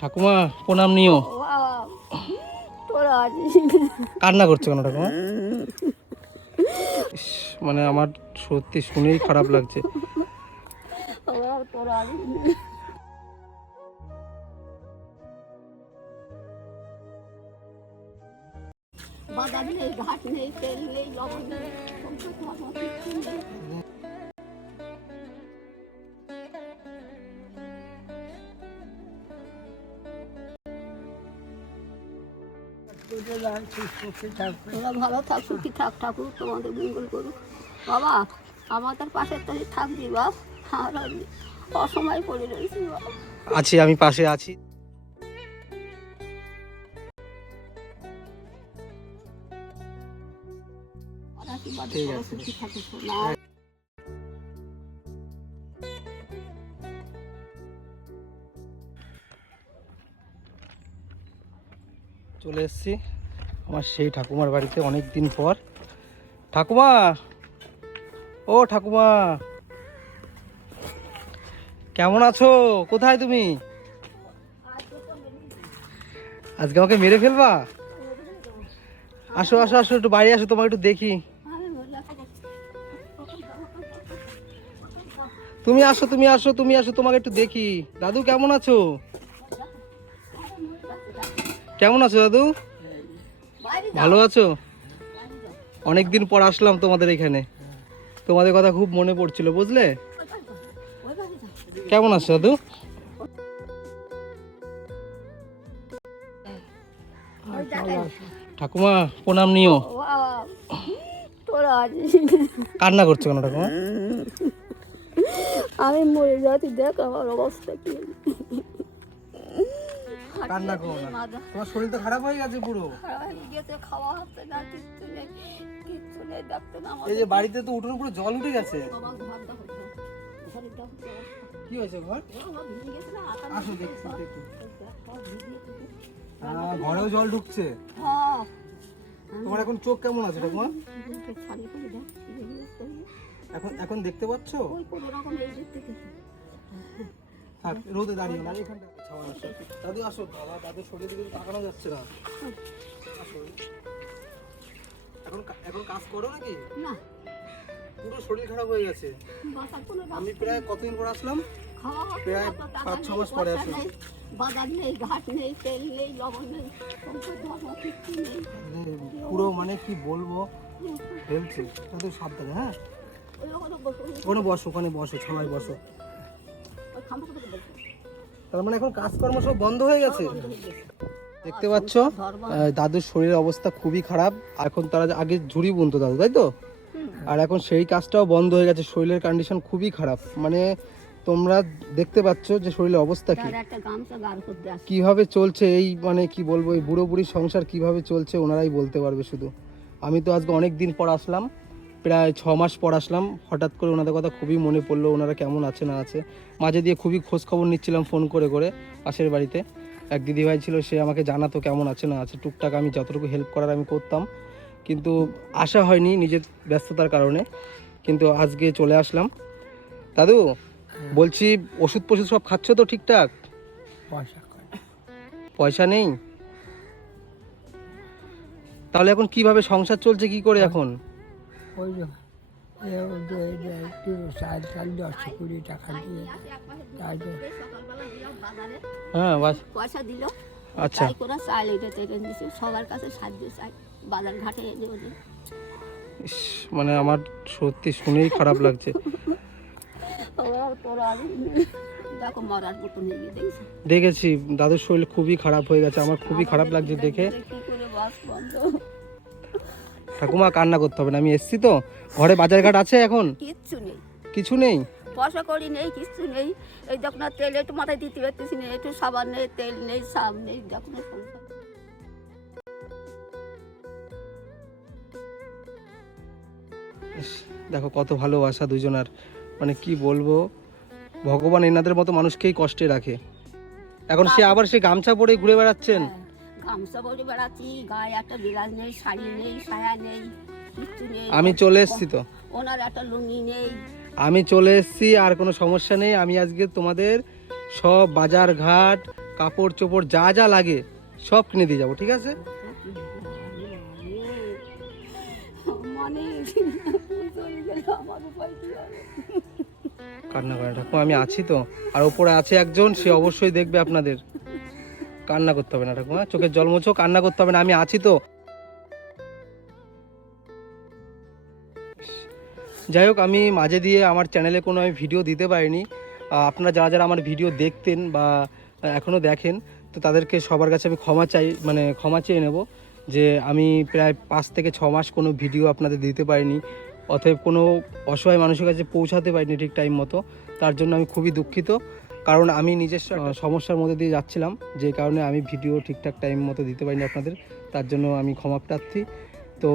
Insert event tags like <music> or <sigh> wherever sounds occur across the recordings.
ঠাকুমা, প্রণাম নিও। কান্না করছ কেন ঠাকুমা? মানে আমার সত্যি শুনেই খারাপ লাগছে। বাজার নেই, ঘাট নেই, তেল নেই, লবণ নেই তোরা ভালো থাক সুখী থাক ঠাকুর তোমাদের মঙ্গল করুক। বাবা আমাদের পাশে তো থাকবি বাপ আর আমি অসময় পড়ে রয়েছি আছি আমি পাশে আছি। ঠিক আছে। চলে এসেছি আমার সেই ঠাকুমার বাড়িতে অনেক দিন পর। ঠাকুমা! ও ঠাকুমা! কেমন আছো? কোথায় তুমি? আজকে আমাকে মেরে ফেলবা? আসো আসো আসো, একটু বাড়ি আসো, তোমাকে একটু দেখি। তুমি আসো তুমি আসো তুমি আসো, তোমাকে একটু দেখি। দাদু, কেমন আছো? কেমন আছো দাদু? ভালো আছো? বাইরে যাও। অনেক দিন পর আসলাম তোমাদের এখানে। তোমাদের কথা খুব মনে পড়ছিল, বুঝলে। কেমন আছো দাদু? ঠাকুমা, প্রণাম নিও। কান্না করছ কেন ঠাকুমা? আমি মরে যাচ্ছি, দেখ আমার অবস্থা কি। কান্না করো না। তোমার শরীর তো খারাপ হয়ে গেছে পুরো। খারাপ হয়ে গেছে খাওয়া হচ্ছে না কিচ্ছু নেই কিচ্ছু নেই ডাক্তার এই যে বাড়িতে তো উঠোন পুরো জল উঠে গেছে। কি হয়েছে ঘর? আসো দেখছি দেখি। আহ, ঘরেও জল ঢুকছে। হ্যাঁ। তোমার এখন চোখ কেমন আছে গেছে। এখন এখন দেখতে পাচ্ছ? থাক রোদে দাঁড়িয়ে না এখানটা দাদু আসো বাবা দাদুর শরীর দিকে তাকানো যাচ্ছে না। আসো। এখন এখন কাজ করো নাকি? না। পুরো শরীর খারাপ হয়ে গেছে। আমি প্রায় কতদিন পর আসলাম? প্রায় পাঁচ ছ মাস পরে পয়সা আসো। নেই, বাজার নেই ঘাট নেই তেল নেই লবণ নেই মানে পুরো মানে কি বলব? ফেলছে। দাদু সাবধানে হ্যাঁ? ওখানে বসো। ওখানে বসো সবাই বসো। তার মানে এখন কাজকর্ম সব বন্ধ হয়ে গেছে? দেখতে পাচ্ছ দাদুর শরীরের অবস্থা খুবই খারাপ। এখন তারা আগে ঝুড়ি বুনতো দাদু তাই তো? আর এখন সেই কাজটাও বন্ধ হয়ে গেছে শরীরের কন্ডিশন খুবই খারাপ। মানে তোমরা দেখতে পাচ্ছ যে শরীরের অবস্থা কি। কীভাবে চলছে এই মানে কি বলব এই বুড়ো বুড়ি সংসার কীভাবে চলছে ওনারাই বলতে পারবে শুধু। আমি তো আজকে অনেক দিন পর আসলাম প্রায় ছ মাস পর আসলাম। হঠাৎ করে ওনাদের কথা খুবই মনে পড়ল ওনারা কেমন আছে না আছে। মাঝে দিয়ে খুবই খোঁজ খবর নিচ্ছিলাম ফোন করে করে পাশের বাড়িতে। এক দিদিভাই ছিল সে আমাকে জানাতো কেমন আছে না আছে। টুকটাক আমি যতটুকু হেল্প করার আমি করতাম। কিন্তু আসা হয়নি নিজের ব্যস্ততার কারণে। কিন্তু আজকে চলে আসলাম। দাদু বলছি ওষুধ ফষুধ সব খাচ্ছ তো ঠিকঠাক? পয়সা পয়সা নেই? তাহলে এখন কীভাবে সংসার চলছে কি করে এখন? ওই দশশো কুড়ি টাকা দিয়ে হ্যাঁ পয়সা দিল। আচ্ছা। তাই করে চাল এটা সবার কাছে সাহায্য চাই বাজার ঘাটে ইস, মানে আমার সত্যি শুনেই খারাপ লাগছে। দেখছি? দাদুর শরীর খুবই খারাপ হয়ে গেছে। আমার খুবই খারাপ লাগছে দেখে। ঠাকুমা কান্না করতে হবে না। আমি এসছি তো। ঘরে বাজার ঘাট আছে এখন? কিচ্ছু নেই। কিছু নেই? পয়সা করি নেই কিচ্ছু নেই। এই দেখো না তেল একটু মাথায় দিতে পারতেছি না। একটু সাবান নেই তেল নেই সাব নেই দেখো না দেখো কত ভালোবাসা দুজনার। মানে কি বলব? ভগবান এনাদের মতো মানুষকেই কষ্টে রাখে। এখন সে আবার সে গামছা পরে ঘুরে বেড়াচ্ছেন? হ্যাঁ, গামছা পরে বেড়াচ্ছি গায়ে একটা বিরাজ নেই শাড়ি নেই সায়া নেই কিচ্ছু নেই। আমি চলে এসছি তো। ওনার একটা লুঙ্গি নেই। আমি চলে এসেছি আর কোনো সমস্যা নেই। আমি আজকে তোমাদের সব বাজার ঘাট কাপড় চোপড় যা যা লাগে সব কিনে দিয়ে যাব ঠিক আছে? মানে কান্না করে আমি আছি তো। আর ওপরে আছে একজন সে অবশ্যই দেখবে আপনাদের। কান্না করতে হবে না, ঠাকুমা। চোখের জল মোছো, কান্না করতে হবে না। আমি আছি তো। যাই হোক, আমি মাঝে দিয়ে আমার চ্যানেলে কোনো আমি ভিডিও দিতে পারিনি। আপনারা যারা যারা আমার ভিডিও দেখতেন বা এখনও দেখেন, তো তাদেরকে সবার কাছে আমি ক্ষমা চাই মানে ক্ষমা চেয়ে নেব যে আমি প্রায় পাঁচ থেকে ছ মাস কোনো ভিডিও আপনাদের দিতে পারিনি। অতএব কোনো অসহায় মানুষের কাছে পৌঁছাতে পারিনি ঠিক টাইম মতো। তার জন্য আমি খুবই দুঃখিত। কারণ আমি নিজের সমস্যার মধ্যে দিয়ে যাচ্ছিলাম যে কারণে আমি ভিডিও ঠিকঠাক টাইম মতো দিতে পারিনি আপনাদের তার জন্য আমি ক্ষমা প্রার্থী। তো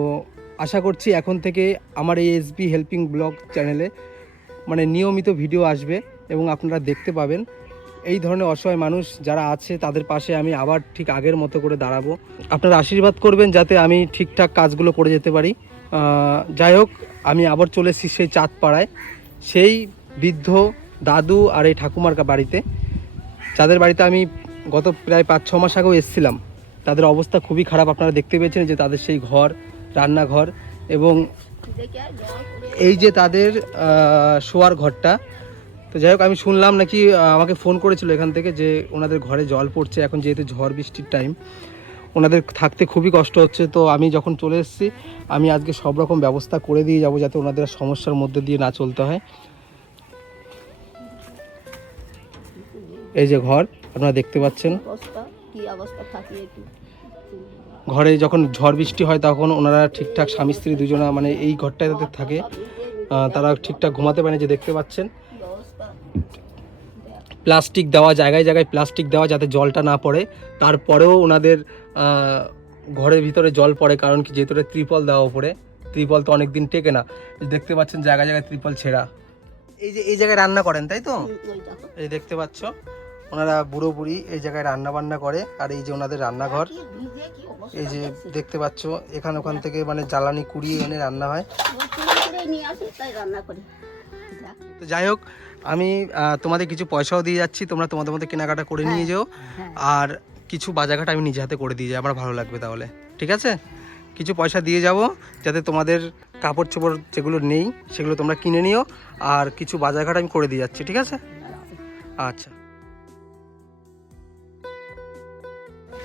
আশা করছি এখন থেকে আমার এই এসবি হেল্পিং ব্লগ চ্যানেলে মানে নিয়মিত ভিডিও আসবে এবং আপনারা দেখতে পাবেন। এই ধরনের অসহায় মানুষ যারা আছে তাদের পাশে আমি আবার ঠিক আগের মতো করে দাঁড়াবো। আপনারা আশীর্বাদ করবেন যাতে আমি ঠিকঠাক কাজগুলো করে যেতে পারি। যাই হোক আমি আবার চলে এসেছি সেই চাঁদপাড়ায়। সেই বৃদ্ধ দাদু আর এই ঠাকুমার বাড়িতে। যাদের বাড়িতে আমি গত প্রায় পাঁচ ছ মাস আগেও এসেছিলাম, তাদের অবস্থা খুবই খারাপ। আপনারা দেখতে পেয়েছেন যে তাদের সেই ঘর, রান্নাঘর এবং এই যে তাদের শোয়ার ঘরটা। তো যাই হোক, আমি শুনলাম নাকি আমাকে ফোন করেছিল এখান থেকে যে ওনাদের ঘরে জল পড়ছে, এখন যেহেতু ঝড় বৃষ্টির টাইম, ওনাদের থাকতে খুবই কষ্ট হচ্ছে। তো আমি যখন চলে এসেছি, আমি আজকে সব রকম ব্যবস্থা করে দিয়ে যাব যাতে ওনাদের সমস্যার মধ্যে দিয়ে না চলতে হয়। এই যে ঘর আপনারা দেখতে পাচ্ছেন। ঘরে যখন ঝড় বৃষ্টি হয় তখন ওনারা ঠিকঠাক স্বামী স্ত্রী দুজনা মানে এই ঘরটায় তাদের থাকে। তারা ঠিকঠাক ঘুমাতে পারে যে দেখতে পাচ্ছেন। প্লাস্টিক দেওয়া জায়গায় জায়গায় প্লাস্টিক দেওয়া যাতে জলটা না পড়ে। তারপরেও ওনাদের ঘরের ভিতরে জল পড়ে কারণ কি যেহেতু ত্রিপল দেওয়া উপরে। ত্রিপল তো অনেক দিন টেকে না। দেখতে পাচ্ছেন জায়গায় জায়গায় ত্রিপল ছেঁড়া। এই যে এই জায়গায় রান্না করেন তাই তো? এই দেখতে পাচ্ছ। ওনারা বুড়ো বুড়ি এই জায়গায় রান্না বান্না করে আর এই যে ওনাদের রান্নাঘর এই যে দেখতে পাচ্ছ এখান ওখান থেকে মানে জ্বালানি কুড়িয়ে এনে রান্না হয়। তো যাই হোক আমি তোমাদের কিছু পয়সাও দিয়ে যাচ্ছি তোমরা তোমাদের মধ্যে কেনাকাটা করে নিয়ে যেও। হ্যাঁ। আর কিছু বাজারঘাট আমি নিজে হাতে করে দিয়ে যাই আমার ভালো লাগবে তাহলে। ঠিক আছে? কিছু পয়সা দিয়ে যাব যাতে তোমাদের কাপড় চোপড় যেগুলো নেই সেগুলো তোমরা কিনে নিও আর কিছু বাজারঘাট আমি করে দিয়ে যাচ্ছি ঠিক আছে? আচ্ছা।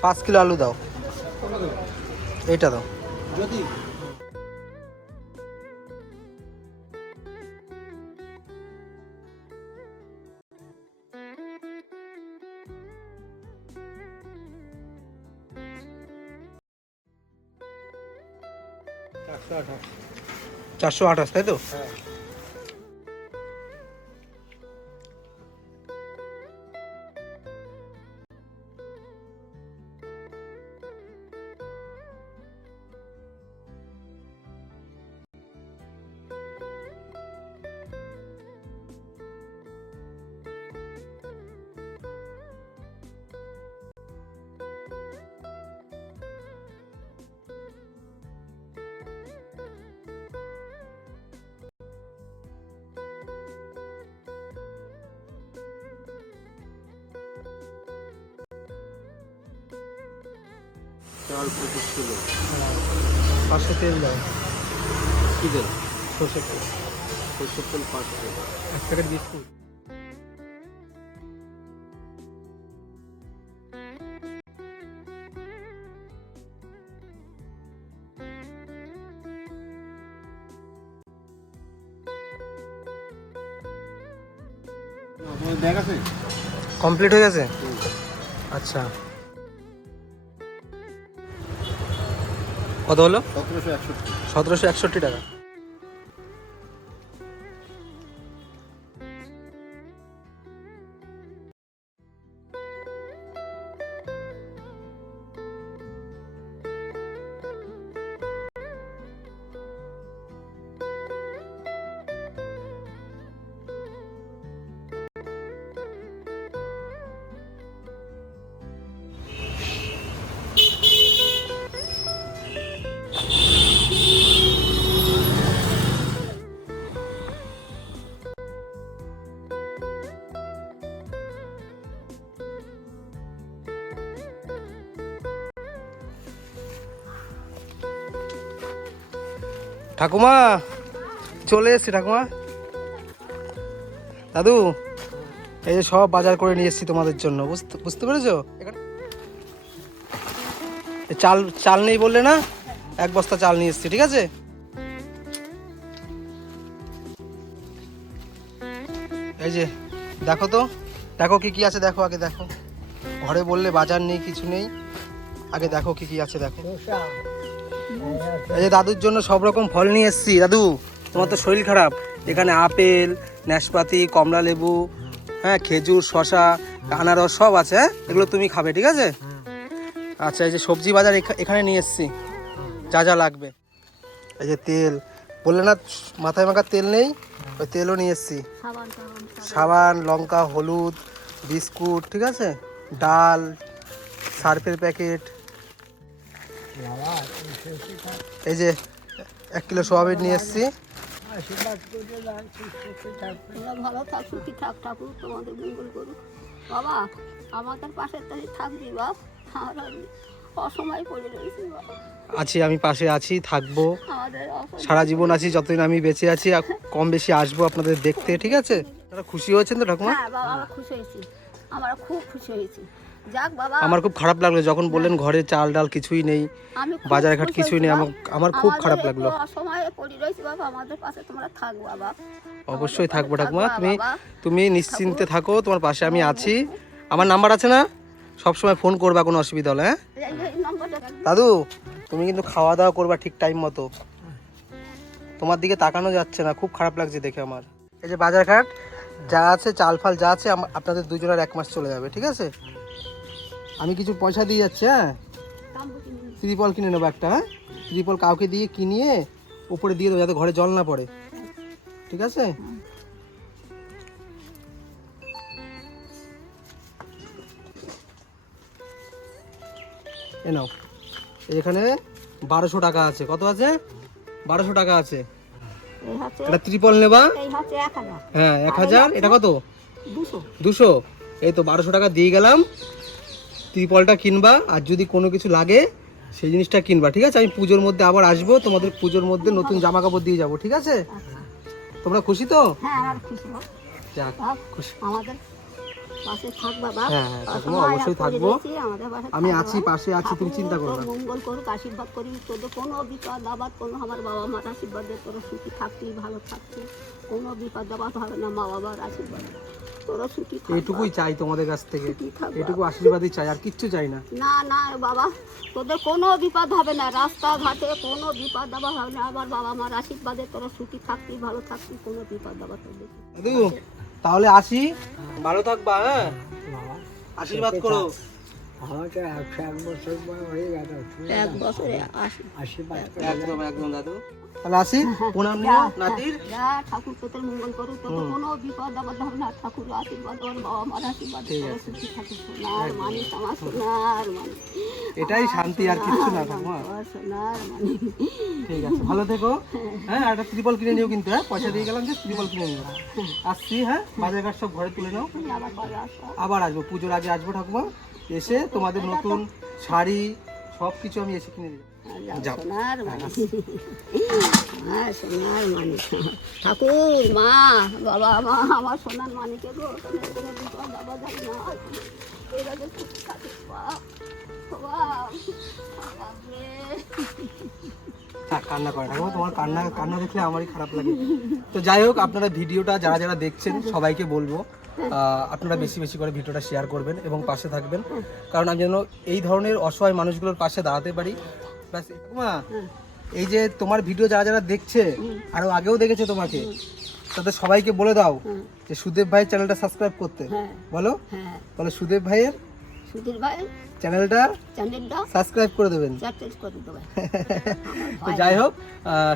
পাঁচ কিলো আলু দাও। এইটা দাও। চারশো আঠাশ তাই তো? পাঁচশো তেল দাও কি দেন সর্ষের তেল। সরষের তেল পাঁচশো এক প্যাকেট বিস্কুট। কমপ্লিট হয়ে গেছে? আচ্ছা। কত হলো? সতেরোশো একষট্টি। সতেরোশো একষট্টি টাকা। ঠাকুমা, চলে এসছি ঠাকুমা। দাদু, এই যে সব বাজার করে নিয়ে এসেছি তোমাদের জন্য, বুঝতে বুঝতে পেরেছ? চাল চাল নেই বললে না, এক বস্তা চাল নিয়ে এসেছি, ঠিক আছে? এই যে, দেখো তো, দেখো কি কি আছে, দেখো আগে দেখো। ঘরে বললে বাজার নেই, কিছু নেই। আগে দেখো কি কি আছে, দেখো। এই যে দাদুর জন্য সব রকম ফল নিয়ে এসেছি। দাদু, তোমার তো শরীর খারাপ। এখানে আপেল, নাশপাতি, কমলা লেবু হ্যাঁ খেজুর শশা আনারস সব আছে হ্যাঁ? এগুলো তুমি খাবে, ঠিক আছে? আচ্ছা এই যে সবজি বাজার এখা- এখানে নিয়ে এসেছি। যা যা লাগবে। এই যে তেল। বললে না, মাথায় মাখার তেল নেই, ওই তেলও নিয়ে এসেছি। সাবান, লঙ্কা, হলুদ, বিস্কুট, ঠিক আছে? ডাল, সার্ফের প্যাকেট। এই যে এক কিলো সোয়াবিন নিয়ে এসেছি। আশীর্বাদ করে ভালো থাক সুখী থাক ঠাকুর তোমাদের মঙ্গল করুক। বাবা আমাদের তাই থাকবি বাপ? আমরা অসময় পড়ে রয়েছি আছি আমি পাশে আছি থাকব। সারা জীবন আছি যতদিন আমি বেঁচে আছি কম বেশি আসব আপনাদের দেখতে ঠিক আছে? আপনারা খুশি হয়েছেন তো ঠাকুমা? হ্যাঁ বাবা আমরা খুশি হয়েছি। আমরা খুব খুশি হয়েছি। যাক বাবা। আমার খুব খারাপ লাগল যখন বললেন ঘরে চাল ডাল কিছুই নেই বাজার ঘাট কিছুই নেই আমার খুব খারাপ লাগল। অসময়ে পড়ে রয়েছি বাবা আমাদের পাশে তোমরা থাকব বাবা। অবশ্যই থাকব ঠাকুমা তুমি তুমি নিশ্চিন্তে থাকো তোমার পাশে আমি আছি। আমার নাম্বার আছে না? সব সময় ফোন করবা কোনো অসুবিধা হলে হ্যাঁ? দাদু তুমি কিন্তু খাওয়া দাওয়া করবা ঠিক টাইম মতো। তোমার দিকে তাকানো যাচ্ছে না খুব খারাপ লাগছে দেখে আমার। এই যে বাজার ঘাট যা আছে চাল ফাল যা আছে আপনাদের দুজনের এক মাস চলে যাবে ঠিক আছে? আমি কিছু পয়সা দিয়ে যাচ্ছি হ্যাঁ। ত্রিপল কিনে নেব একটা হ্যাঁ? ত্রিপল কাউকে দিয়ে কিনিয়ে উপরে দিয়ে দেবো যাতে ঘরে জল না পড়ে। ঠিক আছে? এ নাও। এখানে বারোশো টাকা আছে। কত আছে? বারোশো টাকা আছে। এটা ত্রিপল নেবা। হ্যাঁ এক হাজার। এটা কত? দুশো। এই তো বারোশো টাকা দিয়ে গেলাম। ত্রিপলটা কিনবা আর যদি কোনো কিছু লাগে সেই জিনিসটা কিনবা ঠিক আছে? আমি পুজোর মধ্যে আবার আসব তোমাদের পুজোর মধ্যে নতুন জামা কাপড় দিয়ে যাব ঠিক আছে? তোমরা খুশি তো? হ্যাঁ। যাক খুশি। হ্যাঁ, হ্যাঁ, অবশ্যই থাকব। আমি আছি, পাশে আছি, তুমি চিন্তা করো না। মঙ্গল করুক আশীর্বাদ করি তোদের কোনো বিপদ আবাদ কোনো আমার বাবা মার আশীর্বাদ তোরা সুখী ভালো কোনো বিপদ হবে না মা বাবার আশীর্বাদ। তোরা সুখী থাকবি এইটুকুই চাই তোমাদের কাছ থেকে। সুখী থাকবা। এটুকু আশীর্বাদই চাই আর কিচ্ছু চাই না। না না বাবা তোদের কোনো বিপদ হবে না। রাস্তাঘাটে কোনো বিপদ আবার হবে না। আমার বাবা মার আশীর্বাদে তোরা সুখী থাকবি ভালো থাকবি কোনো বিপদ আবার তোদের দাদু তাহলে আসি? ভালো থাকবা হ্যাঁ? আশীর্বাদ করো। আমার তো একশো এক বছর বয়স হয়ে গেল। এক বছরে আসি আশীর্বাদ করে একদম একদম দাদু। তাহলে আসি প্রণাম নিও নাতির। ঠাকুর তোদের মঙ্গল কোনো বিপদ আপদ হবে না ঠাকুর আশীর্বাদ ওর বাবা মার আশীর্বাদ তোরা সোনার এটাই শান্তি আর কিছু না ঠাকুমা। সোনার মানিস ঠিক আছে ভালো থেকো। হ্যাঁ। আর একটা ত্রিপল কিনে নিও কিন্তু হ্যাঁ পয়সা দিয়ে গেলাম যে ত্রিপল কিনে নিও। আসছি হ্যাঁ বাজার ঘাট সব ঘরে তুলে নাও। আবার আসব। পুজোর আগে আসব ঠাকুমা। এসে তোমাদের নতুন শাড়ি সব কিছু আমি এসে কিনে যাও। সোনার মানিস হ্যাঁ সোনার মানিস ঠাকুর। মা বাবা মা আমার সোনার মানিকে গো তোদের কোনো বিপদ আপদ হবে না এরা যে সুখী থাকিস বাপ বাপ বাপরে। থাক, কান্না করে তোমার কান্না কান্না দেখলে আমারই খারাপ লাগে। তো যাই হোক আপনারা ভিডিওটা যারা যারা দেখছেন সবাইকে বলব আহ, আপনারা বেশি বেশি করে ভিডিওটা শেয়ার করবেন এবং পাশে থাকবেন। কারণ আমি যেন এই ধরনের অসহায় মানুষগুলোর পাশে দাঁড়াতে পারি। ব্যাস ঠাকুমা এই যে তোমার ভিডিও যারা যারা দেখছে আরও আগেও দেখেছে তোমাকে তাদের সবাইকে বলে দাও যে সুদেব ভাইয়ের চ্যানেলটা সাবস্ক্রাইব করতে। হ্যাঁ। বলো? হ্যাঁ। বলো সুদেব ভাইয়ের ভাই চ্যানেলটা চ্যানেলটা সাবস্ক্রাইব করে দেবেন। <laughs> তো যাই হোক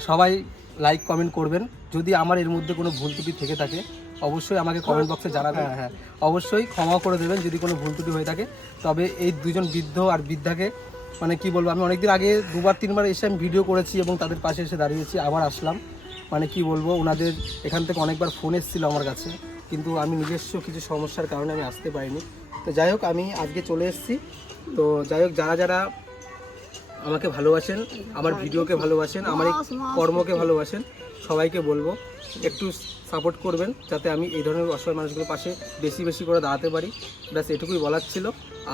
সবাই লাইক কমেন্ট করবেন। যদি আমার এর মধ্যে কোনো ভুল ত্রুটি থেকে থাকে অবশ্যই আমাকে কমেন্ট বক্সে জানাবেন। হ্যাঁ হ্যাঁ। অবশ্যই ক্ষমা করে দেবেন যদি কোনো ভুল ত্রুটি হয়ে থাকে। তবে এই দুজন বৃদ্ধ আর বৃদ্ধাকে মানে কি বলব, আমি অনেকদিন আগে দুবার, তিনবার এসে আমি ভিডিও করেছি এবং তাদের পাশে এসে দাঁড়িয়েছি, আবার আসলাম। মানে কি বলব, ওনাদের এখান থেকে অনেকবার ফোন এসেছিল আমার কাছে, কিন্তু আমি নিজস্ব কিছু সমস্যার কারণে আমি আসতে পারিনি। তো যাই হোক, আমি আজকে চলে এসেছি। তো যাই হোক, যারা যারা আমাকে ভালোবাসেন, আমার ভিডিওকে ভালোবাসেন, আমার এই কর্মকে ভালোবাসেন, সবাইকে বলব, একটু সাপোর্ট করবেন, যাতে আমি এই ধরনের অসহায় মানুষগুলোর পাশে বেশি বেশি করে দাঁড়াতে পারি। ব্যাস, এটুকুই বলার ছিল।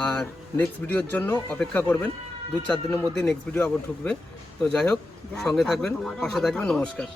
আর নেক্সট ভিডিওর জন্য অপেক্ষা করবেন। দু চার দিনের মধ্যে নেক্সট ভিডিও আবার ঢুকবে। তো যাই হোক সঙ্গে থাকবেন পাশে থাকবেন নমস্কার।